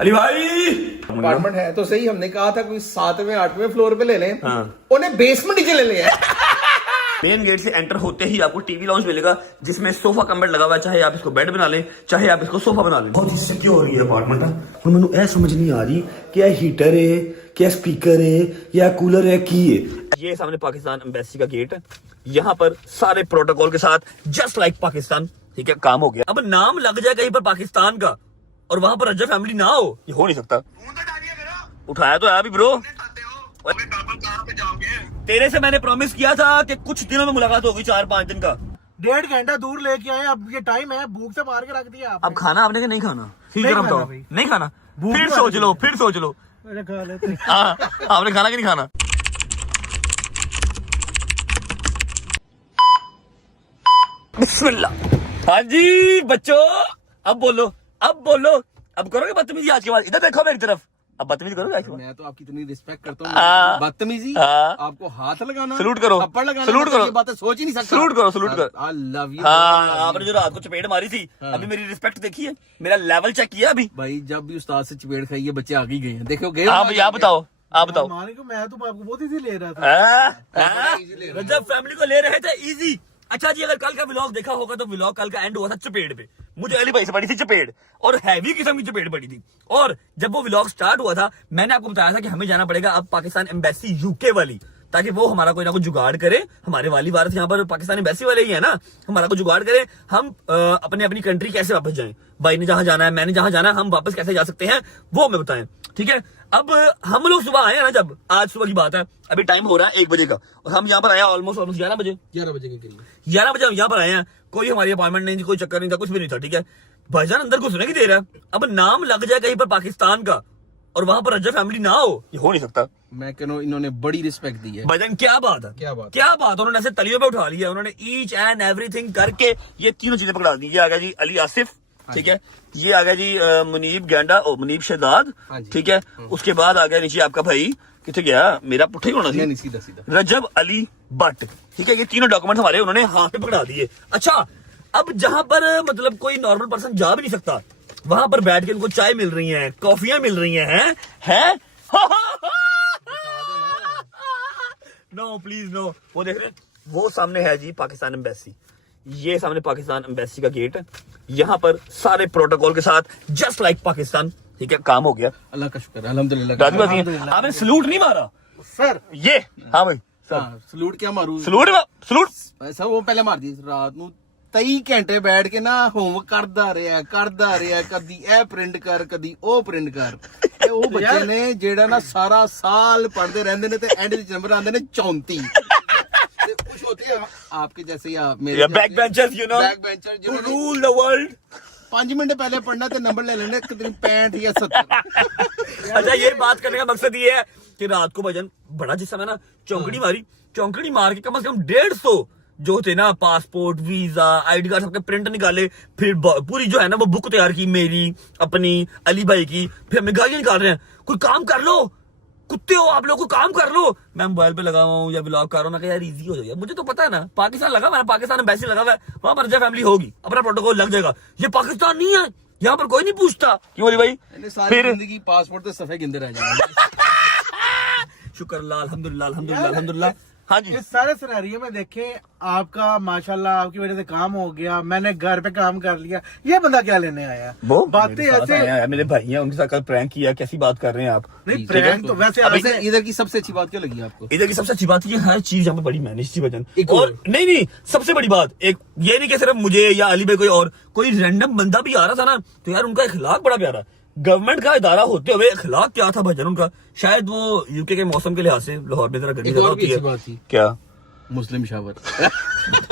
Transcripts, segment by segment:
अली भाई अपार्टमेंट है तो सही, हमने कहा था कोई 7वें 8वें फ्लोर पे ले लें। हाँ। उन्हें बेसमेंट नीचे ले लिया। मेन गेट से एंटर होते ही आपको टीवी लाउंज मिलेगा जिसमें सोफा कम बेड लगा हुआ है। चाहे आप इसको बेड बना लें, चाहे आप इसको सोफा बना लें। बहुत ही सिक्योर है अपार्टमेंट है। और मैंने ऐ समझ नहीं आ रही क्या हीटर है, क्या स्पीकर है, या कूलर है, की है। ये सामने पाकिस्तान एम्बेसी का गेट है। यहाँ पर सारे प्रोटोकॉल के साथ जस्ट लाइक पाकिस्तान, ठीक है, काम हो गया। अब नाम लग जाए कहीं पर पाकिस्तान का और वहां पर रजा फैमिली ना हो, ये हो नहीं सकता। उठाया तो है अभी ब्रो। तेरे से मैंने प्रॉमिस किया था कि कुछ दिनों में मुलाकात होगी, 4-5 दिन का। 1.5 घंटा दूर लेके आए, अब ये टाइम है, भूख से मार के रख दिया आपने। अब खाना आपने कि नहीं खाना? ठीक है, बताओ। भाई। नहीं खाना? भूख फिर तो सोच लो, फिर सोच लो। अरे खा लेते। हाँ, आपने खाना कि नहीं खाना? बिस्मिल्लाह। हाँ जी बच्चों, अब बोलो, अब बोलो, अब करोगे बदतमीजी आज के बाद? इधर देखो मेरी तरफ, अब बदतमीजी करोगे आज के बाद? मैं तो आपकी इतनी रिस्पेक्ट करता हाँ। हूँ, बदतमीजी हाँ। आपको हाथ लगाना, सलूट करो, थप्पड़ लगाना, सलूट करो, ये बातें सोच ही नहीं सकता। सलूट करो, सलूट करो। I love you. हाँ, आपने जो रात को चपेट मारी थी, अभी मेरी रिस्पेक्ट देखी है, मेरा लेवल चेक किया अभी। भाई जब भी उस्ताद से चपेट खाई है बच्चे आगे ही गए हैं। देखो गए। आप बताओ, आप बताओ। माने को मैं तो आपको बहुत इजी ले रहा था। रजब फैमिली को ले रहे थे इजी। अच्छा जी, अगर कल का व्लॉग देखा होगा तो व्लॉग कल का एंड हुआ था चपेट पे। मुझे अली भाई से पड़ी थी चपेट, और हैवी किस्म की चपेट पड़ी थी। और जब वो व्लॉग स्टार्ट हुआ था, मैंने आपको बताया था कि हमें जाना पड़ेगा अब पाकिस्तान एम्बेसी यूके वाली, ताकि वो हमारा कोई ना कोई जुगाड़ करे। हमारे वाली वारस यहाँ पर पाकिस्तान एम्बेसी वाले ही है ना, हमारा कोई जुगाड़ करे। हम अपनी कंट्री कैसे वापस जाएं, भाई ने जहां जाना है, मैंने जहां जाना है, हम वापस कैसे जा सकते हैं वो हमें बताएं, ठीक है। अब हम लोग सुबह आए हैं ना, जब आज सुबह की बात है, अभी टाइम हो रहा है 1 बजे का, और हम यहाँ पर आए ऑलमोस्ट 11 बजे। 11 बजे के करीब, 11 बजे हम यहाँ पर आए हैं। कोई हमारी अपॉइंटमेंट नहीं थी, कोई चक्कर नहीं था, कुछ भी नहीं था, ठीक है। भाईजान अंदर घुसने की देर है। अब नाम लग जाए कहीं पर पाकिस्तान का और वहां पर रजा फैमिली ना हो, ये हो नहीं सकता। मैं कहूँ इन्होंने बड़ी रिस्पेक्ट दी है। भाईजान क्या बात है, क्या बात। उन्होंने ऐसे तलियों पे उठा लिया, उन्होंने ईच एंड एवरीथिंग करके ये तीनों चीजें पकड़ा दी। ये आ गया जी अली आसिफ, ठीक है। ये आ गया जी मुनीब गेंडा और मुनीब शहजाद, ठीक है। उसके बाद आ गया नीचे आपका भाई, किथे गया मेरा पुट्ठा ही होना चाहिए, सीधा सीधा रजब अली भट्ट, ठीक है। ये तीनों डॉक्यूमेंट हमारे उन्होंने हाथ पे पकड़ा दिए। अच्छा, अब जहां पर मतलब कोई नॉर्मल पर्सन जा भी नहीं सकता, वहां पर बैठ के उनको चाय मिल रही है, कॉफियां मिल रही हैं नो प्लीज नो। वो देख रहे हैं, वो सामने है जी पाकिस्तान एम्बेसी। ये सामने पाकिस्तान एम्बेसी का गेट है। यहाँ पर सारे प्रोटोकॉल के साथ जस्ट लाइक पाकिस्तान, ठीक है, काम हो गया। अल्लाह का शुक्र, अल्हम्दुलिल्लाह। आपने सलूट नहीं मारा सर ये? हाँ भाई सलूट क्या मारू? सलूट ऐसा वो पहले मार दी रात ਨੂੰ 23 ਘੰਟੇ ਬੈਠ ਕੇ ਨਾ ਹੋਮਵਰਕ ਕਰਦਾ ਰਿਹਾ ਕਦੀ ਇਹ ਪ੍ਰਿੰਟ ਕਰ ਕਦੀ ਉਹ ਪ੍ਰਿੰਟ ਕਰ। ਇਹ ਉਹ ਬੱਚੇ ਨੇ ਜਿਹੜਾ ਨਾ ਸਾਰਾ ਸਾਲ ਪੜ੍ਹਦੇ ਰਹਿੰਦੇ ਨੇ ਤੇ ਐਂਡ ਵਿੱਚ ਨੰਬਰ ਆਉਂਦੇ ਨੇ 34। ਤੇ ਕੁਝ ਹੋਤੇ हैं आपके जैसे या मेरे back benchers, you know, back bencher who rule the world। 5 minute पहले पढ़ना तो नंबर ले लेने करीब 65 या 70। अच्छा, ये बात करने का मकसद ये है कि रात को भजन बड़ा जिस समय ना चौंकड़ी मार के कम से कम 150 जो थे ना पासपोर्ट, वीजा, आईडी कार्ड सबके प्रिंट निकाले। फिर पूरी जो है ना वो बुक तैयार की, मेरी, अपनी, अली भाई की। फिर हमें गालियां निकाल रहे हैं, कोई काम कर लो, कुत्ते हो आप लोग, को काम कर लो। मैं मोबाइल पे लगा हुआ हूँ या ब्लॉग कर रहा हूँ, मैं यार इजी हो जाएगा। मुझे तो पता है ना, पाकिस्तान लगा हुआ है, पाकिस्तान एम्बेसी लगा हुआ है, वहां पर रजा फैमिली होगी, अपना प्रोटोकॉल लग जाएगा। ये पाकिस्तान नहीं है, यहाँ पर कोई नहीं पूछता। क्यों अली भाई? फिर जिंदगी पासपोर्ट तो सफे गिंदे रह जाएगा। शुक्र अल्लाह, अल्हम्दुलिल्लाह, अल्हम्दुलिल्लाह, अल्हम्दुलिल्लाह। हाँ जी, इस सारे सिनेरियो में देखें, आपका माशाल्लाह आपकी वजह से काम हो गया, मैंने घर पे काम कर लिया, ये बंदा क्या लेने आया? वो बातें ऐसे मेरे भाई हैं, उनके साथ कल प्रैंक किया। कैसी बात कर रहे हैं आप? नहीं, प्रैंक तो वैसे इधर की सबसे अच्छी बात क्या लगी आपको? इधर की सबसे अच्छी बात ये हर चीज यहाँ पे बड़ी मैनेज थी वजन। और नहीं, सबसे बड़ी बात एक ये नहीं कि सिर्फ मुझे या अली भाई, कोई रैंडम बंदा भी आ रहा था ना, तो यार उनका अखलाक बड़ा प्यारा। गवर्नमेंट का इदारा होते हुए अखलाक क्या था भजन उनका। शायद वो यूके के मौसम के लिहाज से लाहौर में जरा गर्मी ज्यादा होती है। क्या? Muslim shower.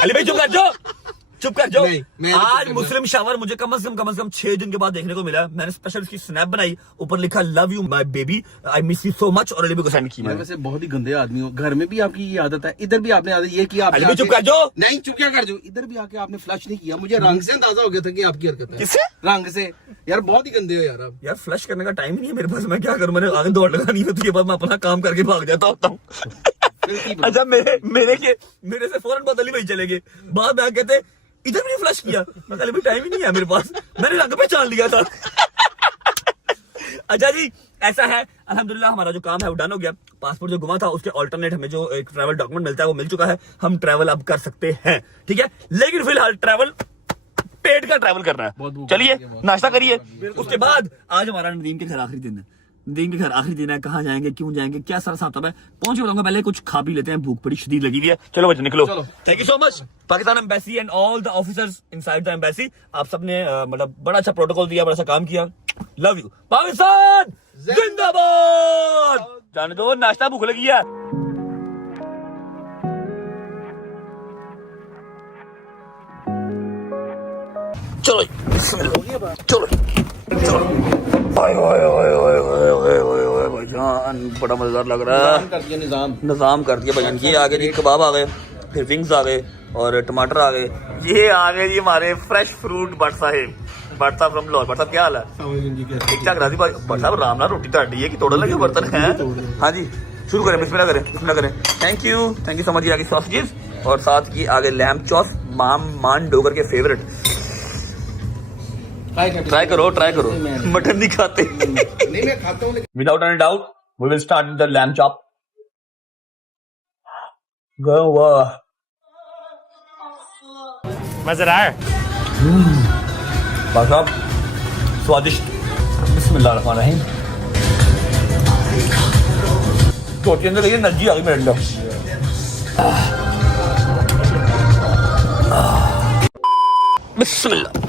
अली भाई चुप कर जाओ। मैं आज मुस्लिम शावर मुझे कम से कम 6 दिन के बाद देखने को मिला। मैंने स्पेशल इसकी स्नैप बनाई, ऊपर लिखा love you my baby, I miss you so much, और अली भाई को सेंड की। मैं वैसे बहुत ही गंदे आदमी हूँ, घर में भी आपकी ये आदत है, इधर भी आपने आदत ये किया। अली भाई चुप कर जाओ। नहीं चुप क्या कर जाओ, इधर भी आके आपने फ्लश नहीं किया। मुझे रंग से अंदाजा हो गया था कि आपकी हरकत है। किससे? रंग से। यार बहुत ही गंदे हो यार आप। यार फ्लश करने का टाइम ही नहीं है मेरे पास, मैं क्या करूं? मैंने आगे दौड़ लगानी होती है, बाद मैं अपना काम करके भाग जाता होता हूँ। अच्छा, मेरे से फौरन बाद अली भाई चले गए। बाद में कहते इधर भी फ्लश किया, मैं कल भी टाइम ही नहीं है मेरे पास, मैंने रंग पहचान लिया था। अच्छा जी, ऐसा है अल्हम्दुलिल्लाह हमारा जो काम है वो डन हो गया। पासपोर्ट जो गुमा था उसके ऑल्टरनेट हमें जो एक ट्रैवल डॉक्यूमेंट मिलता है वो मिल चुका है। हम ट्रैवल अब कर सकते हैं, ठीक है। लेकिन फिलहाल ट्रैवल पेट का ट्रैवल करना है। चलिए नाश्ता करिए, उसके बाद आज हमारा नदीम के घर आखिरी दिन है। नदीम के घर आखिरी दिन है, कहाँ जाएंगे, क्यों जाएंगे, क्या सारा साहब है, पहुंच के बताऊंगा। पहले कुछ खा पी लेते हैं, भूख बड़ी शदीद लगी हुई है। चलो बच्चे निकलो। Thank you so much Pakistan embassy and all the officers inside the embassy. आप सबने मतलब बड़ा अच्छा प्रोटोकॉल दिया, बड़ा अच्छा काम किया। Love you. पाकिस्तान जिंदाबाद। जाने दो, नाश्ता भूख लगी है। चलो चलो चलो। ओए ओए ओए ओए ओए ओए ओए ओए भाईजान, बड़ा मजेदार लग रहा है। निजाम कर दिया भाईजान। ये आगे जी कबाब आ गए, फिर विंग्स आ गए और टमाटर आ गए। ये आ गए जी हमारे फ्रेश फ्रूट भट्ट साहिब। भट्ट साहब फ्रॉम लाहौर। भट्ट साहब क्या हाल है? ठीक ठाक राजी भाई। भट्ट साहब राम ना रोटी तो है कि तोड़ने लगे बर्तन है। हाँ जी शुरू करें, बिस्मिल्लाह करें, बिस्मिल्लाह करें। Thank you so much. आगे सॉसेजेस और साथ की आगे लैम्ब चॉप, मान डोगर के फेवरेट। ट्राई करो मटन नहीं खाते। नहीं मैं खाता हूँ। Without any doubt we will start with the lamb chop. मजा आया भाई साहब, स्वादिष्ट। बिस्मिल्लाह रहमान रहीम। छोटी अंदर देखिए एनर्जी आ गई मेरे अंदर। बिस्मिल्लाह।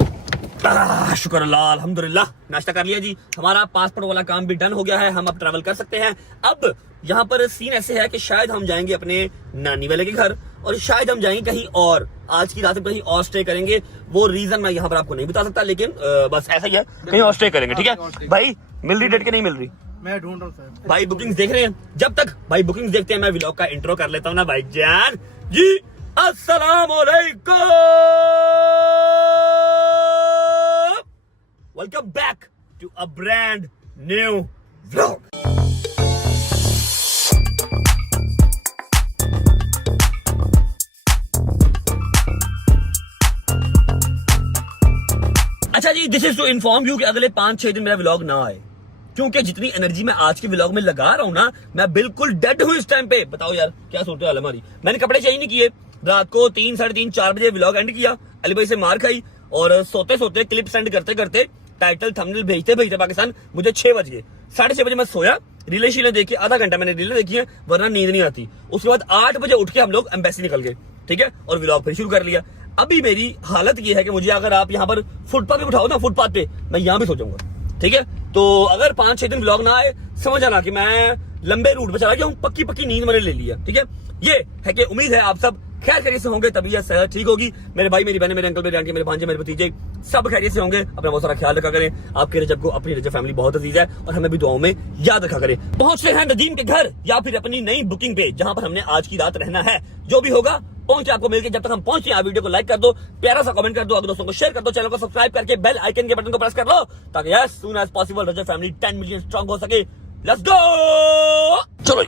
शुक्र अल्लाह, अल्हम्दुलिल्लाह। नाश्ता कर लिया जी। हमारा पासपोर्ट वाला काम भी डन हो गया है। हम अब ट्रैवल कर सकते हैं। अब यहाँ पर सीन ऐसे है कि शायद हम जाएंगे अपने नानी वाले के घर और शायद हम जाएंगे कहीं और। आज की रात में कहीं और स्टे करेंगे। वो रीजन मैं यहाँ पर आपको नहीं बता सकता, लेकिन बस ऐसा ही है, कहीं और स्टे करेंगे। ठीक है भाई, मिल रही डेट के नहीं मिल रही? मैं ढूंढ रहा हूँ भाई बुकिंग्स देख रहे हैं। जब तक भाई बुकिंग्स देखते हैं मैं व्लॉग का इंट्रो कर लेता हूँ ना भाई जान जी। अस्सलाम वालेकुम, welcome back to a brand new vlog. अच्छा जी, this is to inform you कि अगले 5-6 दिन मेरा व्लॉग ना आए, क्योंकि जितनी एनर्जी मैं आज के व्लॉग में लगा रहा हूं ना, मैं बिल्कुल डेड हूं इस टाइम पे। बताओ यार क्या सूरत हाल है हमारी। मैंने कपड़े चेंज नहीं किए, रात को 3, 3:30, 4 बजे व्लॉग एंड किया। अली भाई से मार खाई और सोते सोते क्लिप सेंड करते करते टाइटल थंबनेल भेजते भेजते पाकिस्तान मुझे 6 बज गए। 6:30 बजे मैं सोया, रीलें शीलें देखी, आधा घंटा मैंने रीलें देखी है, वरना नींद नहीं आती। उसके बाद 8 बजे उठ के हम लोग एम्बेसी निकल गए, ठीक है, और व्लॉग फिर शुरू कर लिया। अभी मेरी हालत ये है कि मुझे अगर आप यहाँ पर फुटपाथ पे उठाओ ना, फुटपाथ पे मैं यहाँ भी सो जाऊंगा। ठीक है, तो अगर 5-6 दिन व्लॉग ना आए, समझ आना कि मैं लंबे रूट पे चला गया हूँ। पक्की नींद मैंने ले लिया। ठीक है, ये है कि उम्मीद है आप सब खैर खैरियत से होंगे, तबीयत सेहत ठीक होगी। मेरे भाई, मेरी बहनें, मेरे अंकल, मेरे आंटी, मेरे भांजे, मेरे भतीजे सब खैरियत से होंगे। अपना बहुत सारा ख्याल रखा करें। आपके रजब को, अपनी रजब फैमिली बहुत अजीज है और हमें भी दुआओं में याद रखा करें। पहुंचते हैं नदीम के घर या फिर अपनी नई बुकिंग पे, जहां पर हमने आज की रात रहना है। जो भी होगा पहुंचे आपको मिलके। जब तक हम पहुंचे, आप वीडियो को लाइक कर दो, प्यारा सा कमेंट कर दो, अगर दोस्तों को शेयर कर दो, चैनल को सब्सक्राइब करके बेल आइकन के बटन को प्रेस कर लो, ताकि एज सून एज पॉसिबल रजब फैमिली 10 मिलियन स्ट्रांग हो सके। Let's go. चलो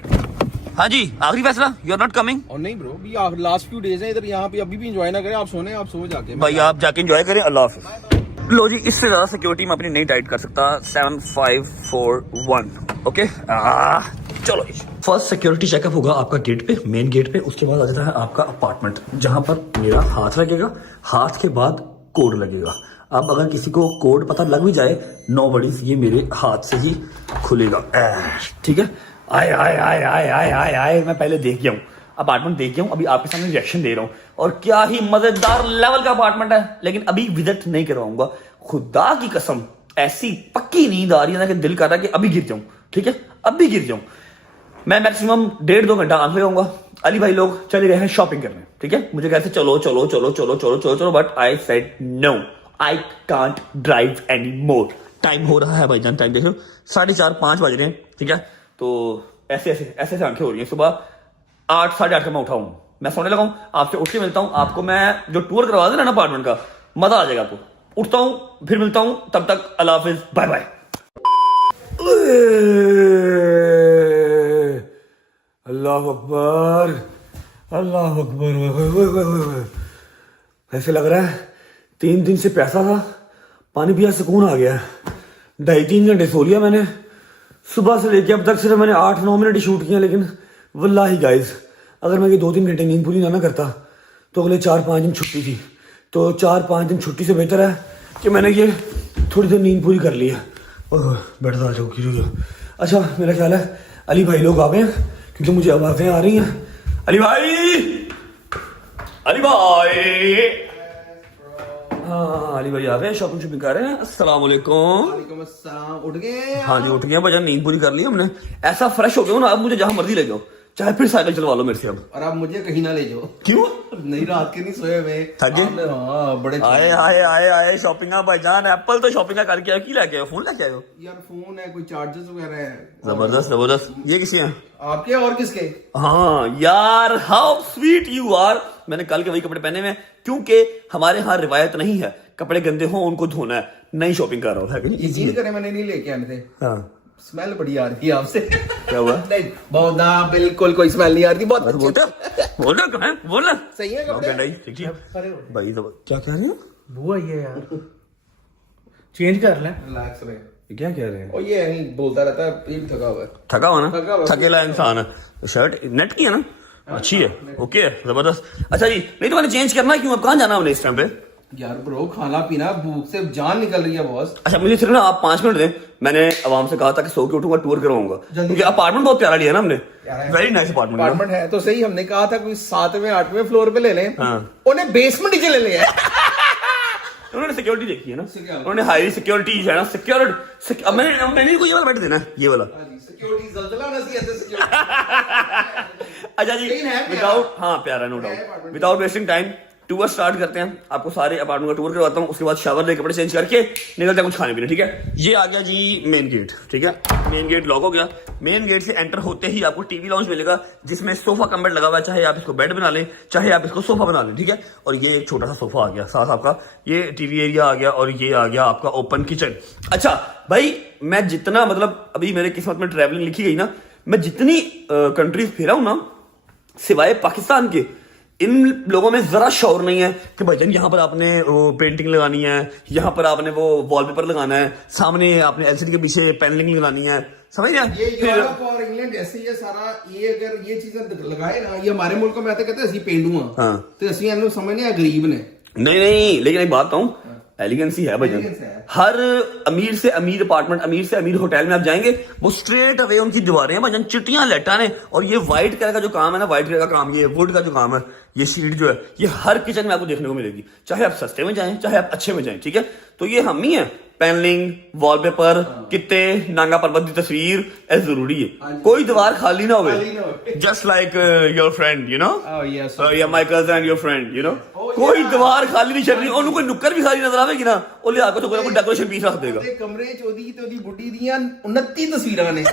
हाँ जी, आखिरी फैसला, यू आर नॉट कमिंग। और नहीं ब्रो, भी लास्ट फ्यू डेज है इधर, यहाँ पे अभी भी एंजॉय ना करें। आप सोने, आप सो जाके भाई, आप जाके एंजॉय करें। अल्लाह हाफिज। लो जी, इससे ज्यादा सिक्योरिटी मैं अपनी नहीं टाइट कर सकता। 7, 5, 4, 1 ओके। चलो, फर्स्ट सिक्योरिटी चेकअप होगा आपका गेट पे, मेन गेट पे। उसके बाद आ जाता है आपका अपार्टमेंट, जहां पर मेरा हाथ लगेगा। हाथ के बाद कोड लगेगा। अब अगर किसी को कोड पता लग भी जाए, नो वरीज, ये मेरे हाथ से ही खुलेगा। ठीक है, आए आए आए आए आए आए आए, मैं पहले देख गया हूँ अपार्टमेंट, देख गया हूँ। अभी आपके सामने रिएक्शन दे रहा हूँ और क्या ही मजेदार लेवल का अपार्टमेंट है। लेकिन अभी विजिट नहीं करवाऊंगा, खुदा की कसम। ऐसी पक्की नींद आ रही है ना कि दिल कर रहा है कि अभी गिर जाऊं। ठीक है, अभी गिर जाऊं। मैं मैक्सिमम 1.5-2 घंटा आंख लगाऊंगा। अली भाई लोग चले गए हैं शॉपिंग करने। ठीक है, मुझे कहते चलो चलो चलो चलो चलो चलो चलो, but I said no, I can't drive any more. Time हो रहा है भाईजान, टाइम देख लो, 4:30-5 बज रहे हैं। ठीक है, तो ऐसे ऐसे ऐसे आंखें हो रही हैं। सुबह 8, 8:30 का मैं उठा हूं, मैं सोने लगा हूं। आपसे उठ के मिलता हूं। आपको मैं जो टूर करवा देना ना अपार्टमेंट का, मजा आ जाएगा आपको। उठता हूं, फिर मिलता हूं, तब तक अल्लाह हाफिज, बाय बाय। अल्लाह अकबर, अल्लाह अकबर। ऐसे लग रहा है 3 दिन से प्यासा था, पानी पिया सुकून आ गया। 2.5-3 घंटे सो लिया मैंने, सुबह से लेके अब तक सिर्फ मैंने 8-9 मिनट ही शूट किया, लेकिन वल्लाही गाइस अगर मैं ये 2-3 घंटे नींद पूरी ना करता तो अगले 4-5 दिन छुट्टी थी। तो 4-5 दिन छुट्टी से बेहतर है कि मैंने ये थोड़ी देर नींद पूरी कर ली है। ओह बैठ आ जाओ कीजिए। अच्छा मेरा ख्याल है अली भाई लोग आ गए हैं क्योंकि मुझे आवाज़ें आ रही हैं। अली भाई, अली भाई, हाँ अली भाई आ गए, शॉपिंग कर रहे हैं। अस्सलाम वालेकुम। वालेकुम अस्सलाम। उठ गए? हाँ जी उठ गया भाईजान, नींद पूरी कर ली हमने। ऐसा फ्रेश हो गया ना, अब मुझे जहां मर्जी ले जाओ, चाहे फिर साइकिल चलवा लो मेरे से अब। और आप मुझे कहीं ना ले जाओ। क्यों? नहीं रात के नहीं सोए हुए। थक गए? आपने- हाँ बड़े आए आए आए आए शॉपिंग भाईजान, एप्पल तो शॉपिंग करके आयो, की लेके आयो? फोन लेके आयो? यार फोन है, कोई चार्जेस वगैरह है। जबरदस्त जबरदस्त। ये किसी हैं? आपके और किसके? हाँ यार हाउ स्वीट यू आर। मैंने कल के वही कपड़े पहने हुए हैं क्योंकि हमारे यहाँ रिवायत नहीं है कपड़े गंदे हो उनको धोना है। नई शॉपिंग कर रहा हूँ, है कि नहीं? यकीन करें मैंने नहीं लेके आने थे। हाँ स्मेल बड़ी आ रही है आपसे। क्या हुआ? नहीं बहुत ना, बिल्कुल कोई स्मेल नहीं आ रही। बहुत अच्छे। बोलना कहाँ है? बोलना सही है कपड़े? ठीक ठीक भाई। क्या कह रहे हो? बुआ ये यार चेंज कर लें। रिलैक्स रहे। क्या कह रहे हैं? और ये यहीं बोलता रहता है, ये भी थका हुआ है। थका हुआ थका ना, हुआ। थकेला इंसान है। शर्ट नेट की है ना, अच्छी है, ओके है, जबरदस्त। अच्छा जी, नहीं तो मैंने चेंज करना है, क्यों अब कहाँ जाना हमने इस टाइम पे? यार ब्रो खाना पीना, भूख से जान निकल रही है बॉस। अच्छा मुझे सिर्फ ना आप 5 मिनट दें। मैंने आवाम से कहा था कि सो के उठूंगा, टूर करवाऊंगा, क्योंकि अपार्टमेंट बहुत प्यारा लिया ना हमने, वेरी नाइस अपार्टमेंट। अपार्टमेंट है तो सही, हमने कहा था कोई 7वें 8वें फ्लोर पे ले लें। हाँ। उन्हें बेसमेंट नीचे ले लिया। उन्होंने सिक्योरिटी देखी है ना, Security। उन्होंने हाई सिक्योरिटी है ना, सिक्योरिटी। अब मैंने को ये वाला बैठ देना है, ये वाला। सिक्योरिटी जल्जला ना सी ऐसे सिक्योरिटी। अच्छा जी, लेकिन है प्यारा। विदाउट, हाँ प्यारा नो है doubt, apartment। Without wasting time tour start करते हैं। आपको सारे अपार्टमेंट का टूर करवाता हूँ, उसके बाद शावर ले कपड़े चेंज करके निकलते हैं कुछ खाने पीने। ठीक है, ये आ गया जी मेन गेट। ठीक है, मेन गेट लॉक हो गया। मेन गेट से एंटर होते ही आपको टीवी लाउंज मिलेगा जिसमें सोफा कम बेड लगा हुआ है, चाहे आप इसको बेड बना लें चाहे आप इसको सोफा बना लें। ठीक है, और ये एक छोटा सा सोफा आ गया साथ, आपका ये टीवी एरिया आ गया, और ये आ गया आपका ओपन किचन। अच्छा भाई, मैं जितना मतलब अभी मेरे किस्मत में ट्रैवलिंग लिखी गई ना, मैं जितनी कंट्रीज फिरा हूं ना सिवाय पाकिस्तान के, इन लोगों में जरा शौर नहीं है कि भाईजान यहाँ पर आपने वो पेंटिंग लगानी है, यहाँ पर आपने वो वॉलपेपर लगाना है, सामने आपने एलसीडी के पीछे पैनलिंग लगानी है, समझ रहे हैं? ये यूरोप और इंग्लैंड ऐसे ये सारा, ये अगर ये चीजें लगाए ना, ये हमारे मुल्क में आते कहते हैं असली पेंडू हाँ। तो असली इन्होंने समझने गरीब ने। नहीं, लेकिन एक बात बताऊं, एलिगेंसी है भाईजान। Elegance है। हर अमीर से अमीर अपार्टमेंट, अमीर से अमीर होटल में आप जाएंगे, वो स्ट्रेट अवे उनकी दीवारें हैं भाईजान, चिट्टियां लेटा ने, और ये व्हाइट कलर का जो काम है ना, व्हाइट कलर का काम, ये वुड का जो काम है, ये शीट जो है, ये हर किचन में आपको देखने को मिलेगी, चाहे आप सस्ते में जाएं चाहे आप अच्छे में जाएं। ठीक है, तो ये हम ही है, पैनलिंग, वॉलपेपर, कित्ते, नांगा पर्वत की तस्वीर, ऐसा जरूरी है, कोई दीवार खाली ना हो। Just like your friend, you know, या my cousin, your friend, you know, कोई दीवार खाली नहीं चल रही, और कोई नुक्कर भी खाली नजर आवेगी ना, वो ले आकर तो कोई डेकोरेशन पीस रख देगा। कमरे चोदी ते बुढ़ी दियां 29 तस्वीरां ने।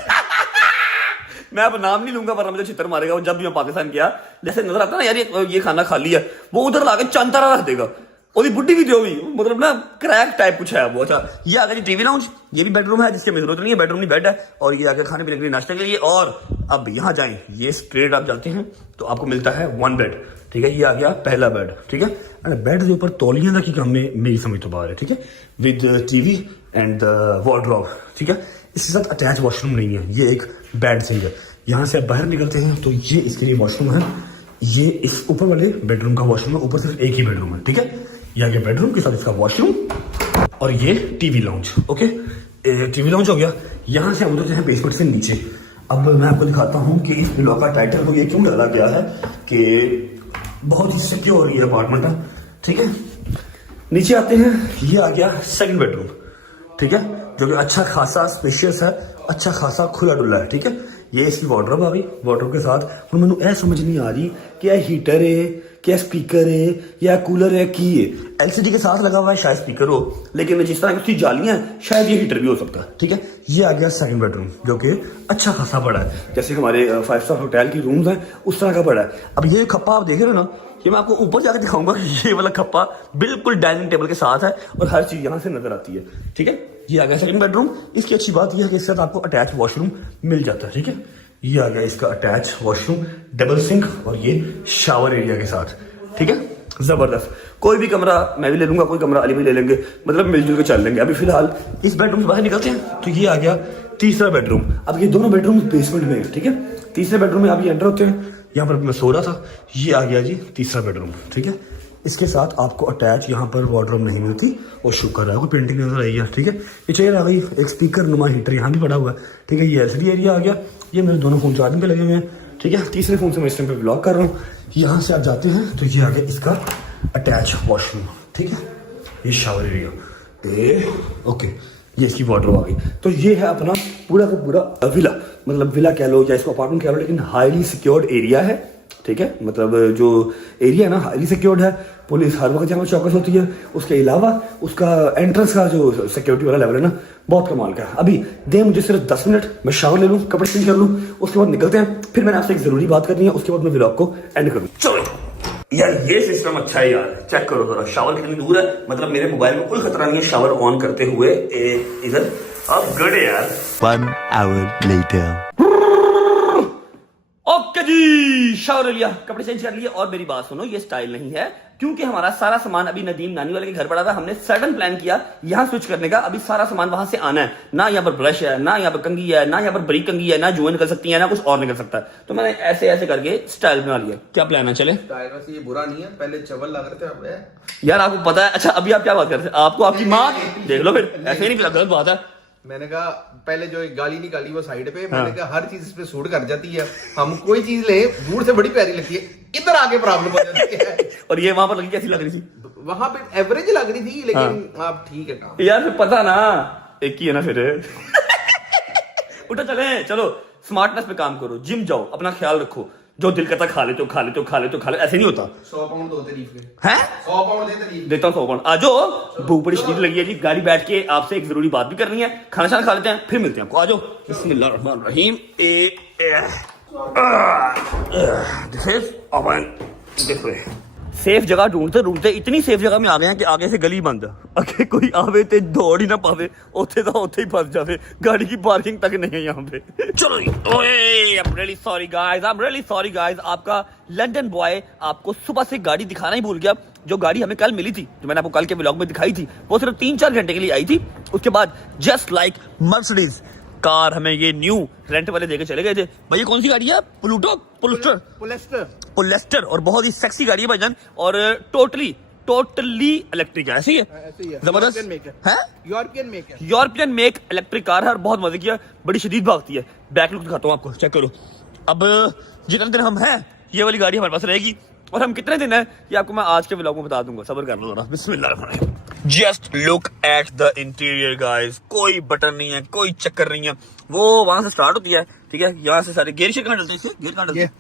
मैं अब नाम नहीं लूंगा, वरना मुझे छितर मारेगा। वो जब भी मैं पाकिस्तान गया, जैसे नजर आता ना यार ये खाना खाली है, वो उधर लाके चंतारा रख देगा, और बुढ़ी भी जो भी, मतलब ना क्रैक टाइप कुछ है वो। अच्छा, ये आ गया जी टीवी लाउंज, ये भी बेडरूम है जिसकी हमें जरूरत नहीं है, बेडरूम नहीं बेड है, और ये आ गया खाने पीने के लिए, नाश्ते के लिए। और अब यहाँ जाएं, ये स्ट्रेट आप जाते हैं तो आपको मिलता है 1 बेड। ठीक है, ये आ गया पहला बेड। ठीक है, एंड बेड के ऊपर तौलियां की काम में मेरी समझ तो बाहर है। ठीक है, विद टीवी एंड वार्डरोब। ठीक है, इसके साथ अटैच वॉशरूम नहीं है, ये एक बेड सिंग है। यहाँ से आप बाहर निकलते हैं तो ये इसके लिए वॉशरूम है, ये इस ऊपर वाले बेडरूम का वॉशरूम है, ऊपर सिर्फ एक ही बेडरूम है। ठीक है, ये आ गया बेडरूम के साथ इसका वॉशरूम, और ये TV lounge. Okay, TV lounge हो गया। यहाँ से हम उतरते हैं बेसमेंट से नीचे। अब मैं आपको दिखाता हूँ कि इस ब्लॉक का टाइटल को ये क्यों डाला गया है कि बहुत ही सिक्योर ये अपार्टमेंट है। ठीक है, नीचे आते हैं, ये आ गया सेकंड बेडरूम। ठीक है, जो कि अच्छा खासा स्पेशियस है, अच्छा खासा खुला डुल्ला है। ठीक है, ये इसकी वार्डरोब आ गई, वार्डरोब के साथ ਹੁਣ ਮੈਨੂੰ ਇਹ समझ नहीं आ रही कि यह हीटर है, क्या स्पीकर है, या कूलर है, की है। एलसीडी के साथ लगा हुआ है, शायद स्पीकर हो, लेकिन जिस तरह की उसकी जालियां हैं शायद ये हीटर भी हो सकता है। ठीक है, ये आ गया सेकंड बेडरूम, जो कि अच्छा खासा बड़ा है, जैसे हमारे 5 स्टार होटल की रूम्स हैं उस तरह का बड़ा है। अब ये खप्पा आप देख रहे हो ना, ये मैं आपको ऊपर जाकर दिखाऊंगा, ये वाला खप्पा बिल्कुल डाइनिंग टेबल के साथ है, और हर चीज यहाँ से नजर आती है। ठीक है, ये आ गया सेकंड बेडरूम। इसकी अच्छी बात यह है कि इसके साथ आपको अटैच वॉशरूम मिल जाता है। ठीक है, ये आ गया इसका अटैच वॉशरूम, डबल सिंक, और ये शावर एरिया के साथ। ठीक है, जबरदस्त। कोई भी कमरा मैं भी ले लूंगा, कोई कमरा अली भी ले लेंगे, मतलब मिलजुल के चल लेंगे। अभी फिलहाल इस बेडरूम से बाहर निकलते हैं तो ये आ गया तीसरा बेडरूम। अब ये दोनों बेडरूम बेसमेंट में है, ठीक है। तीसरे बेडरूम में आप ये एंटर होते हैं, यहाँ पर मैं सो रहा था, ये आ गया जी तीसरा बेडरूम, ठीक है। इसके साथ आपको अटैच यहाँ पर वार्डरोब नहीं मिलती, और शुक्र है कोई पेंटिंग नजर आई है, ठीक है। ये चेयर आ गई, एक स्पीकर नुमा हीटर यहाँ भी पड़ा हुआ है, ठीक है। ये एलसीडी एरिया आ गया, ये मेरे दोनों फोन चार्जिंग पे लगे हुए हैं, ठीक है। तीसरे फोन से मैं इस टाइम पे ब्लॉग कर रहा हूँ। यहाँ से आप जाते हैं तो ये आ गया इसका अटैच वॉशरूम, ठीक है। ये शावर एरिया, ओके, ये इसकी वार्डरोब आ गई। तो ये है अपना पूरा का पूरा विला, मतलब विला कह लो या इसको अपार्टमेंट कह लो, लेकिन हाईली सिक्योर्ड एरिया है, ठीक है। मतलब जो एरिया है ना हाईली सिक्योर्ड है, पुलिस हर वक्त यहाँ चौकस होती है। उसके अलावा उसका एंट्रेंस का जो सिक्योरिटी वाला लेवल है ना, बहुत कमाल का है। अभी दे मुझे सिर्फ 10 मिनट, मैं शावर ले लूँ, कपड़े चेंज कर लूँ, उसके बाद निकलते हैं। फिर मैंने आपसे एक जरूरी बात करनी है, उसके बाद मैं व्लॉग को एंड करूँ। चलो यार, ये सिस्टम अच्छा है यार, चेक करो जरा, शावर कितनी दूर है, मतलब मेरे मोबाइल में कोई खतरा नहीं है शावर ऑन करते हुए इधर। अब गुड है यार। 1 hour later. ओके जी, शावर लिया, कपड़े चेंज कर लिए, और मेरी बात सुनो, ये स्टाइल नहीं है, क्योंकि हमारा सारा सामान अभी नदीम नानी वाले के घर पड़ा था। हमने सडन प्लान किया यहाँ स्विच करने का, अभी सारा सामान वहां से आना है, ना यहाँ पर ब्रश है, ना यहाँ पर कंघी है, ना यहाँ पर बरीक कंघी है, ना जुएं निकल सकती है, ना कुछ और निकल सकता है। तो मैंने ऐसे ऐसे करके स्टाइल बना लिया। क्या प्लान है, चले? स्टाइल वैसे ये बुरा नहीं है, पहले चवल लग रहे थे, अब यार आपको पता है, अच्छा अभी आप क्या बात कर रहे थे, आपको आपकी माँ देख लो, फिर ऐसे ही नहीं गलत बात है। मैंने कहा पहले जो एक गाली निकाली वो साइड पे, मैंने कहा हर चीज इस पे सूट कर जाती है, हम कोई चीज ले दूर से बड़ी प्यारी लगती है, इधर आके प्रॉब्लम हो जाती है। और ये वहां पर लगी कैसी लग रही थी? वहां पे एवरेज लग रही थी, लेकिन आप ठीक है काम। यार फिर पता ना, एक ही है ना फिर। उठो चले, चलो स्मार्टनेस पे काम करो, जिम जाओ, अपना ख्याल रखो, जो दिल करता खा लेते हो, खा लेते हो, खा लेते हो, खा ले, ऐसे नहीं होता। 100 पाउंड दो तारीफ के, हैं? 100 पाउंड दे तारीफ। देता हूँ 100 पाउंड। आ जाओ, भूख बड़ी शदीद लगी है जी, गाड़ी बैठ के आपसे एक जरूरी बात भी करनी है, खाना शाना खा लेते हैं, फिर मिलते हैं आपको। आ जाओ। बिस्मिल्लाहिर्रहमानिर्रहीम। This is oven, this way. Safe जगह ढूंढते ढूंढते इतनी सेफ जगह में आ गए हैं कि आगे से गली बंद, अगे कोई आवे ते दौड़ ही ना पावे, उथे तो उथे ही फंस जावे, गाड़ी की पार्किंग तक नहीं है यहाँ पे। चलो जी, ओए I am really sorry guys, आपका लंदन बॉय आपको सुबह से गाड़ी दिखाना ही भूल गया। जो गाड़ी हमें कल मिली थी, जो मैंने आपको कल के व्लॉग में दिखाई थी, वो सिर्फ 3-4 घंटे के लिए आई थी। उसके बाद जस्ट लाइक मर्सिडीज कार हमें ये न्यू रेंट वाले देके चले गए थे। भाई ये कौन सी गाड़ी है? पुलेस्टर, और बहुत ही सेक्सी गाड़ी है भाईजान, और टोटली इलेक्ट्रिक है, ऐसी है, जबरदस्त है, यूरोपियन मेक इलेक्ट्रिक कार है, और बहुत मजे की है, बड़ी शदीद भागती है। बैक लुक दिखाता हूँ आपको, चेक करो। अब जितने दिन हम हैं, ये वाली गाड़ी हमारे पास रहेगी, और हम कितने दिन है ये आपको मैं आज के व्लॉग में बता दूंगा, सब्र कर लो जरा। बिस्मिल्लाह। Just look at the interior guys, कोई बटन नहीं है, कोई चक्कर नहीं है, वो वहां से स्टार्ट होती है, ठीक है। यहाँ से सारे गेयर शेयर कहाँ डलते हैं, इससे गेयर कहाँ डलते हैं,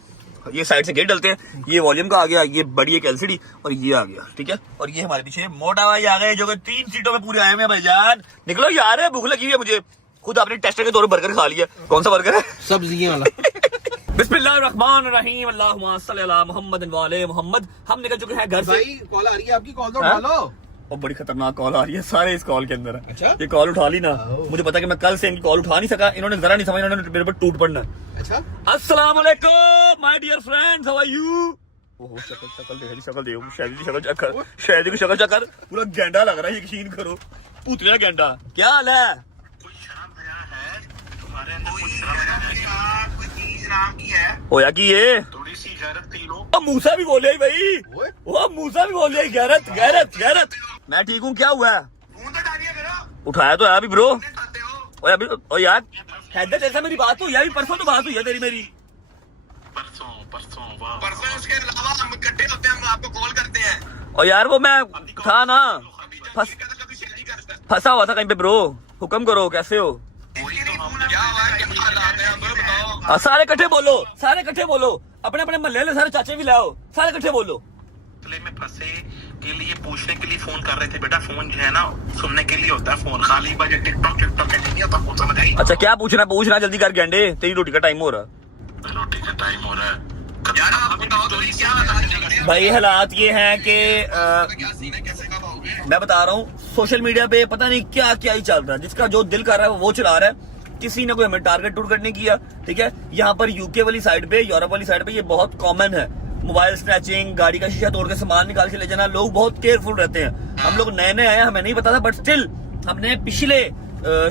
ये साइड से गेयर डलते हैं। ये वॉल्यूम का आ गया, ये बड़ी एक एलसीडी, और ये आ गया, ठीक है। और ये हमारे पीछे मोटा भाई आ गए, जो कि 3 सीटों में पूरे आए हुए हैं भाईजान। निकलो यार, भूख लगी हुई है मुझे, खुद आपने टेस्टर के तौर पर बर्गर खा लिया। कौन सा बर्गर है? सब्जियां वाला। बिस्मिल्लाहिर्रहमानिर्रहीम, अल्लाहुम्मा सल्ली अला मुहम्मद व आले मुहम्मद। हम निकल चुके हैं घर से। भाई कॉल आ रही है आपकी, कॉल तो उठा लो। और बड़ी खतरनाक कॉल आ रही है, सारे इस कॉल के अंदर है। अच्छा? ये कॉल उठा ली ना, मुझे पता कि मैं कल से इनकी कॉल उठा नहीं सका, इन्होंने जरा नहीं समझा, इन्होंने मेरे पर टूट पड़ना। अच्छा, अस्सलाम वालेकुम my dear friends, how are you? ओहो, शक्ल देखो, शायद की शक्ल चेक कर, शायद की शक्ल चेक कर, पूरा गेंडा लग रहा है, यकीन करो, पूतला गेंडा। क्या हाल है? होया कि ये थोड़ी सी गैरत थी लो। अब मूसा भी बोले भाई, वो मूसा भी बोले, गैरत। मैं ठीक हूँ, क्या हुआ है? उठाया तो है अभी ब्रो, और यार हैदर जैसा मेरी बात तो यार परसों तो बात हुई है तेरी मेरी, परसों उसके अलावा हम इकट्ठे होते हैं, हम आपको कॉल करते हैं। और यार वो मैं था ना, फंसा हुआ था कहीं पे ब्रो, हुक्म करो, कैसे हो? सारे इकट्ठे बोलो, अपने अपने महल्ले ले सारे चाचे भी लाओ, सारे इकट्ठे बोलो। में फंसे के लिए पूछने के लिए फोन कर रहे थे बेटा, फोन जो है ना सुनने के लिए होता है, फोन खाली बजे टिकटॉक नहीं होता, फोन समझ आई? अच्छा क्या पूछना जल्दी कर गेंडे, तेरी रोटी का टाइम हो रहा। रोटी का टाइम हो रहा है यार, आप बताओ तो क्या बता। भाई हालात ये हैं कि कैसे कब आओगे? मैं बता रहा हूँ, सोशल मीडिया पे पता नहीं क्या ही चल रहा है, जिसका जो दिल कर रहा है वो चला रहा है, किसी ने कोई हमें टारगेट टूट नहीं किया, ठीक है। यहाँ पर यूके वाली साइड पे, यूरोप वाली साइड पे ये बहुत कॉमन है, मोबाइल स्नैचिंग, गाड़ी का शीशा तोड़ के सामान निकाल के ले जाना, लोग बहुत केयरफुल रहते हैं। हम लोग नए आए हैं, हमें नहीं पता था, बट स्टिल हमने पिछले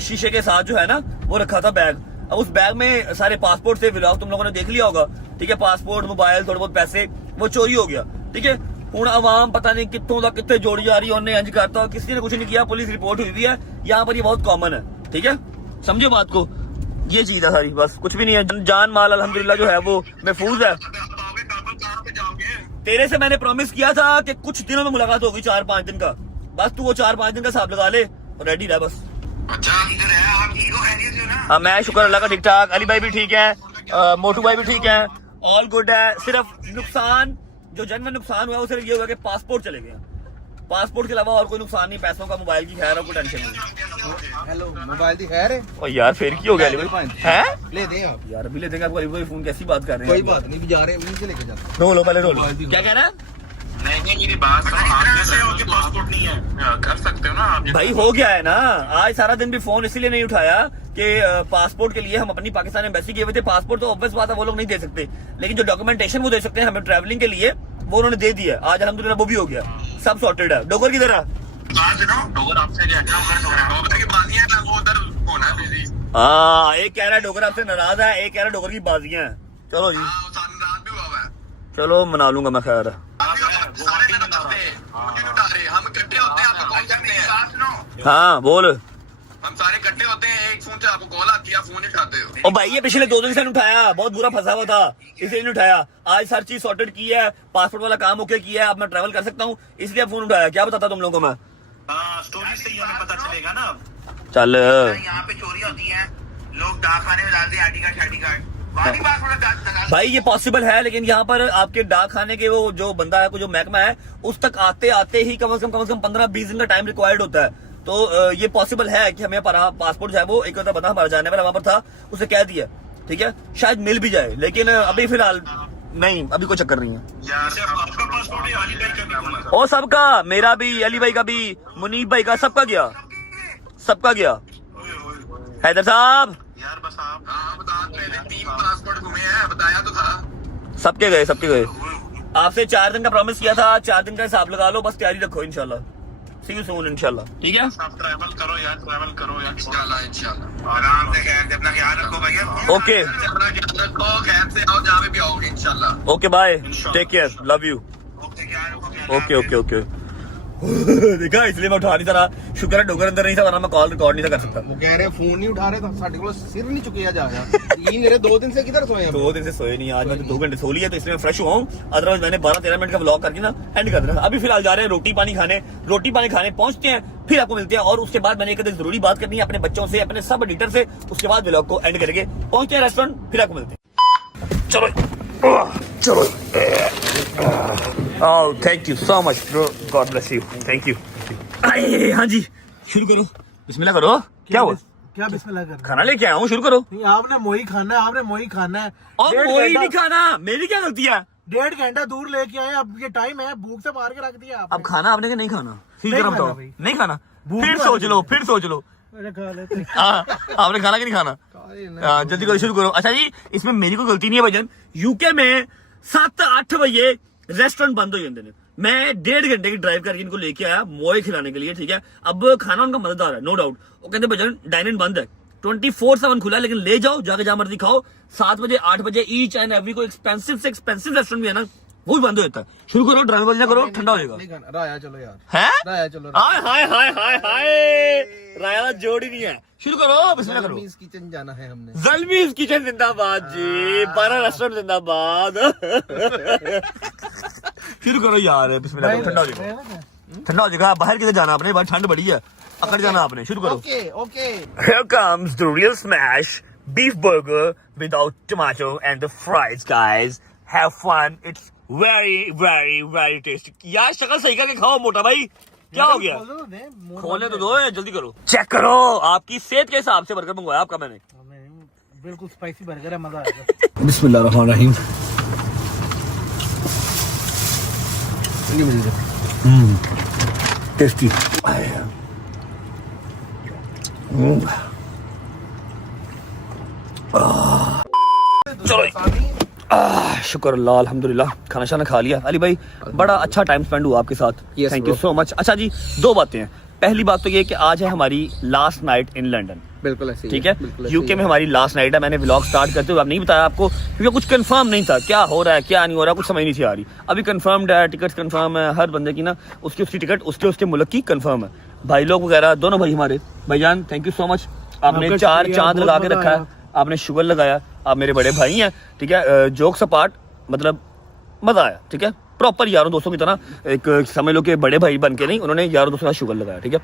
शीशे के साथ जो है ना वो रखा था बैग। अब उस बैग में सारे पासपोर्ट से, व्लॉग तुम लोगों ने देख लिया होगा, ठीक है, पासपोर्ट, मोबाइल, थोड़े बहुत पैसे, वो चोरी हो गया, ठीक है। हूं आवाम पता नहीं कितों तक कितने जोड़ी जा रही है, उन्हें इंज करता, किसी ने कुछ नहीं किया, पुलिस रिपोर्ट हुई हुई है, यहाँ पर ये बहुत कॉमन है, ठीक है, समझो बात को, ये चीज है सारी, बस कुछ भी नहीं है। जान माल अल्हम्दुलिल्लाह जो है वो महफूज है। तेरे से मैंने प्रॉमिस किया था कि कुछ दिनों में मुलाकात होगी, 4-5 दिन का, बस तू वो 4-5 दिन का हिसाब लगा ले और रेडी रह बस। अच्छा इधर है, आप ठीक हो, खैरियत से हो ना? हाँ मैं शुक्र अल्लाह का ठीक ठाक, अली भाई भी ठीक है, मोटू भाई भी ठीक है, ऑल गुड है। सिर्फ नुकसान, जो जन्म नुकसान हुआ वो सिर्फ ये हुआ कि पासपोर्ट चले गए, पासपोर्ट के अलावा और कोई नुकसान नहीं, पैसों का, मोबाइल की खैर है, कोई टेंशन नहीं। हेलो मोबाइल दी खैर है? और यार फिर की हो गया अली भाई हैं? ले दे आप यार अभी ले देंगे आपको, अली भाई फोन कैसी बात कर रहे हैं? कोई बात नहीं, भी जा रहे हैं वहीं से लेके जाते रोल लो पहले, रोल। क्या कह रहा है नहीं मेरी बात सुनो, आप कैसे हो कि पासपोर्ट नहीं है, कर सकते हो ना आप? भाई? हो गया है ना, आज सारा दिन भी फोन इसलिए नहीं उठाया कि पासपोर्ट के लिए हम अपनी पाकिस्तान एम्बेसी गए हुए थे। पासपोर्ट तो ऑब्वियस बात है वो लोग नहीं दे सकते, लेकिन जो डॉक्यूमेंटेशन वो दे सकते हैं हमें ट्रैवलिंग के लिए, वो उन्होंने दे दिया। आज अल्हम्दुलिल्लाह वो भी हो गया, सब सॉर्टेड है। डोगर किधर है? बात सुनो, डोगर आपसे क्या डोगर की बाजियां ना, वो उधर होना है बिजी। हाँ, एक कह रहा है डोगर आपसे नाराज है, एक कह रहा है डोगर की बाजियां हैं। चलो जी, हाँ, वो सारी रात भी हुआ हुआ है। चलो मना लूंगा मैं, खैर सारे ना बताते, मुझे नहीं उठा रहे, हम इकट्ठे होते हैं, आपको कॉल करते हैं। बात सुनो, हाँ बोल। हम सारे इकट्ठे होते हैं, एक फोन से आपको कॉल आती है, आप फोन नहीं उठाते हो। और भाई ये पिछले 2 दिन से नहीं उठाया, बहुत बुरा फंसा हुआ था, इसलिए नहीं उठाया। आज हर चीज सॉर्टेड की है, पासपोर्ट वाला काम ओके किया है, अब मैं ट्रैवल कर सकता हूँ, इसलिए फोन उठाया। क्या बताता तुम लोगों को मैं? हाँ, स्टोरी से ही हमें पता चलेगा ना। चल यहाँ पे चोरी होती है, लोग डाक खाने में डालते हैं आईडी कार्ड, वहाँ भी पासपोर्ट भाई ये पॉसिबल है, लेकिन यहाँ पर आपके डाक खाने के वो जो बंदा है, जो महकमा है, उस तक आते आते ही कम से कम 15-20 दिन का टाइम रिक्वायर्ड होता है। तो ये पॉसिबल है कि हमें पासपोर्ट जो है वो, एक बंदा हमारा जाने वाला वहां पर था, उसे कह दिया, ठीक है, शायद मिल भी जाए, लेकिन अभी फिलहाल नहीं, अभी कोई चक्कर नहीं है। आपका पासपोर्ट है, अली भाई का भी और सबका, मेरा भी, अली भाई का भी, मुनीब भाई का, सबका गया, सबका गया। हैदर साहब यार बस आप, हाँ बता रहे थे 3 पासपोर्ट घूमे हैं, बताया तो था। सबके गए, सबके गए। आपसे 4 दिन का प्रॉमिस किया था, 4 दिन का हिसाब लगा लो, बस तैयारी रखो, इंशाल्लाह सी यू सून, इंशाल्लाह, ठीक है। आप ट्रैवल करो यार, ट्रैवल करो यार, इंशाल्लाह आराम से, खैर से अपना ख्याल रखो भैया। ओके, अपना ख्याल रखो, खैर से आओ, जहाँ पे भी आओगे इंशाल्लाह। Okay bye, take care, love you. Okay, ख्याल रखो। Okay okay okay. देखा, इसलिए मैं उठा नहीं था, शुक्र है डोगर अंदर नहीं था, वरना मैं कॉल रिकॉर्ड नहीं था कर सकता। वो कह रहे फोन नहीं उठा रहे, ਸਾਡੇ ਕੋਲ सिर नहीं चुकिया जा रहा। ये मेरे 2 दिन से किधर सोए हैं? 2 दिन से सोए नहीं, आज मैंने 2 घंटे सो लिया, तो इसलिए मैं फ्रेश हुआ हूँ। अदरवाइज मैंने 12-13 मिनट का व्लॉग करके ना एंड कर देना। अभी फिलहाल जा रहे हैं रोटी पानी खाने पहुंचते हैं, फिर आपको मिलते हैं। और उसके बाद मैंने एक जरूरी बात करनी है अपने बच्चों से, अपने सब एडिटर से, उसके बाद व्लॉग को एंड करेंगे। पहुंचते हैं रेस्टोरेंट, फिर आपको मिलते हैं। चलो। Oh, thank you so much, bro. God bless you. Thank you. हाँ जी, शुरू करो, बिस्मिल्लाह करो। क्या हुआ? क्या बिस्मिल्लाह कर? खाना लेके आया हूँ, शुरू करो। नहीं, आपने मोई खाना है, आपने मोई खाना है। और मोई नहीं खाना, मेरी क्या गलती है? 1.5 घंटा दूर लेके आए, अब ये टाइम है, भूख से मार के रख दिया आपने। अब खाना आपने के नहीं खाना, ठीक नहीं है, खाना बताओ भाई। नहीं खाना, भूख फिर तो सोच आ लो, गई। फिर सोच लो। अरे खा लेते। हाँ, आपने खाना कि नहीं खाना? हाँ, जल्दी करो, शुरू करो। अच्छा जी, इसमें मेरी कोई गलती नहीं है भाईजान। यूके में 7-8 बजे रेस्टोरेंट बंद हो जाते हैं। मैं 1.5 घंटे की ड्राइव करके इनको लेके आया मोए खिलाने के लिए, ठीक है। अब खाना उनका मजेदार है, नो डाउट। वो कहते भाईजान डाइन इन बंद है, 24/7 खुला है, लेकिन ले जाओ, जाके जहां मर्जी खाओ। 7 बजे 8 बजे ईच एंड एवरी कोई एक्सपेंसिव से एक्सपेंसिव रेस्टोरेंट भी है ना, वो भी बंद हो जाता है। शुरू करो, ड्राइव बंद करो, ठंडा हो जाएगा। नहीं खाना, राया चलो यार, है राया चलो। हाय हाय हाय हाय हाय, राया जोड़ ही नहीं है। शुरू करो, बिस्मिल्लाह करो। ज़लमीज़ किचन जाना है हमने। ज़लमीज़ किचन जिंदाबाद जी, 12 रेस्टोरेंट जिंदाबाद। शुरू करो यार, बिस्मिल्लाह करो, ठंडा हो जाएगा, ठंडा हो जाएगा। बाहर किधर जाना आपने, बाहर ठंड बड़ी है, अकड़ जाना आपने। शुरू करो। Okay okay. Here comes the real smash beef burger without tomato and the fries, guys. Have fun. It's very, very, very tasty. यार शक्ल सही करके खाओ मोटा भाई, क्या हो गया? खोलने तो दो, जल्दी करो। चेक करो, आपकी सेहत के हिसाब से बर्गर मंगवाया आपका मैंने। बिल्कुल स्पाइसी बर्गर है, मजा आएगा। बिस्मिल्लाह रहमान रहीम। टेस्टी। चलो, शुक्र अल्लाह, अल्हम्दुलिल्लाह, खाना शाना खा लिया। अली भाई बड़ा अच्छा टाइम स्पेंड हुआ आपके साथ, Yes, thank you bro. So much. अच्छा जी, 2 बातें हैं। पहली बात तो ये कि आज है हमारी लास्ट नाइट इन लंदन, बिल्कुल ऐसे ही ठीक है। बिल्कुल ऐसे यूके ही में हमारी लास्ट नाइट है। मैंने व्लॉग स्टार्ट करते हुए अब नहीं बताया आपको, क्योंकि कुछ कंफर्म नहीं था क्या हो रहा है क्या नहीं हो रहा, कुछ समझ नहीं थी आ रही। अभी कंफर्म्ड है, टिकट कंफर्म है, हर बंदे की ना उसकी टिकट उसके मुल्क की कंफर्म है। भाई लोग वगैरह दोनों भाई हमारे भाईजान, थैंक यू सो मच। आपने आपका 4 शुक्रिया, चांद बहुत लगा के मजा रखा है, आया। आपने शुगर लगाया, आप मेरे बड़े भाई हैं, ठीक है। जोक्स अपार्ट, मतलब मजा आया, ठीक है। प्रॉपर यारों दोस्तों की तरह, एक समझ लो कि बड़े भाई बन के नहीं, उन्होंने यारों दोस्तों का शुगर लगाया, ठीक है।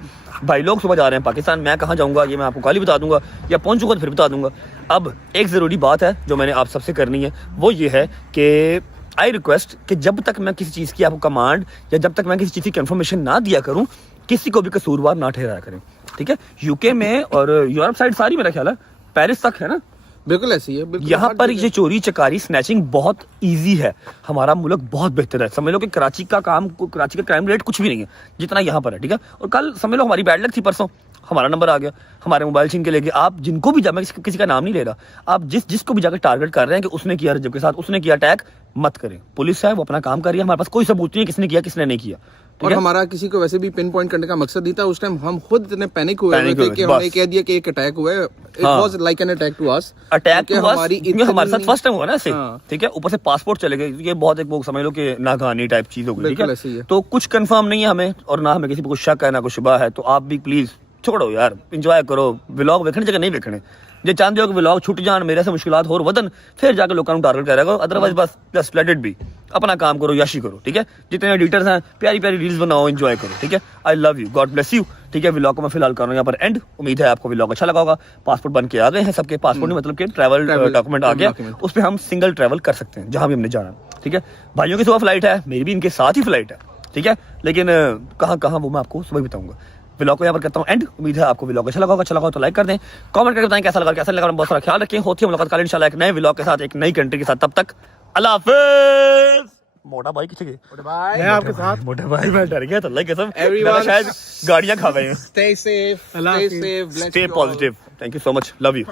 भाई लोग सुबह जा रहे हैं पाकिस्तान, मैं कहाँ जाऊँगा ये मैं आपको कल ही बता दूंगा, या पहुँच चुका तो फिर बता दूंगा। अब एक ज़रूरी बात है जो मैंने आप सबसे करनी है, वो ये है कि आई रिक्वेस्ट कि जब तक मैं किसी चीज़ की आपको कमांड या जब तक मैं किसी चीज़ की कंफर्मेशन ना दिया करूँ, किसी को भी कसूरवार ना ठहराया करें, ठीक है। यूके में और यूरोप साइड सारी मेरा ख्याल है, पेरिस तक है ना, बिल्कुल ऐसी है। बिल्कुल यहाँ हर पर जगह। ये चोरी चकारी स्नैचिंग बहुत इजी है। हमारा मुल्क बहुत बेहतर है। समझ लो कि कराची का क्राइम रेट कुछ भी नहीं है जितना यहाँ पर है, ठीक है। और कल समझ लो हमारी बैड लक थी, परसों हमारा नंबर आ गया, हमारे मोबाइल छीन के लेके। आप जिनको भी मैं किसी का नाम नहीं ले रहा, आप जिसको भी जाकर टारगेट कर रहे हैं कि उसने किया रजब के साथ, उसने किया अटैक, मत करें। पुलिस है वो अपना काम कर रही है, हमारे पास कोई सबूत नहीं है किसने किया किसने नहीं किया, ठीक और है? हमारा किसी को वैसे भी पिन पॉइंट करने का मकसद नहीं था। उस टाइम हम खुद इतने पैनिक हुए थे कि बस। हमने कह दिया कि एक अटैक हुआ है। इट हाँ। Was like an attack to us. Attack तो हमारी हमारे साथ फर्स्ट टाइम हुआ ना ऐसे, हाँ। ठीक है। ऊपर से पासपोर्ट चले गए, ये बहुत एक वो समझ लो कि नाकानी टाइप चीज हो गई, ठीक बिल्कुल ऐसे ही है। है। तो कुछ कंफर्म नहीं है हमें, और ना हमें किसी पे कुछ शक है ना कुछ शुबा है। तो आप भी प्लीज छोड़ो यार, इंजॉय करो। व्लॉग देखने जगह नहीं देखने, जे चाहते हो कि व्लॉग छुट जान, मेरे से मुश्किलात होर वदन, फिर जाकर लोगों को टारगेट करेगा। अदरवाइज बस जस्ट लेट इट बी, अपना काम करो, याशी करो, ठीक है। जितने एडिटर्स हैं प्यारी प्यारी रील्स बनाओ, एंजॉय करो, ठीक है। I love you, God bless you, ठीक है। व्लॉग को मैं फिलहाल कर रहा हूँ यहाँ पर एंड। उम्मीद है आपको व्लॉग अच्छा लगा होगा। पासपोर्ट बन के आ गए हैं सबके, पासपोर्ट नहीं मतलब कि ट्रैवल डॉक्यूमेंट आ गया, document। उस पर हम सिंगल ट्रैवल कर सकते हैं जहां भी हमने जाना, ठीक है। भाइयों की सुबह फ्लाइट है, मेरी भी इनके साथ ही फ्लाइट है, ठीक है। लेकिन कहाँ कहाँ वो मैं आपको सुबह बताऊंगा। व्लॉग को यहाँ पर करता हूँ एंड। उम्मीद है आपको व्लॉग अच्छा लगा तो लाइक कर दें, कमेंट करके बताएं कैसा लगा। बहुत सारा ख्याल रखें, होती है मुलाकात कल इंशाल्लाह एक नए व्लॉग के साथ, एक नई कंट्री के साथ। तब तक अल्लाह हाफिज़। मोटा भाई किसे गए? मैं आपके साथ। मोटा भाई मैं डर गया, अल्लाह की कसम, Everyone- मैं शायद गाड़ियां खा गए हैं। Stay safe, Allah stay Hafiz। safe, bless stay you all। Positive, thank you so much, love you.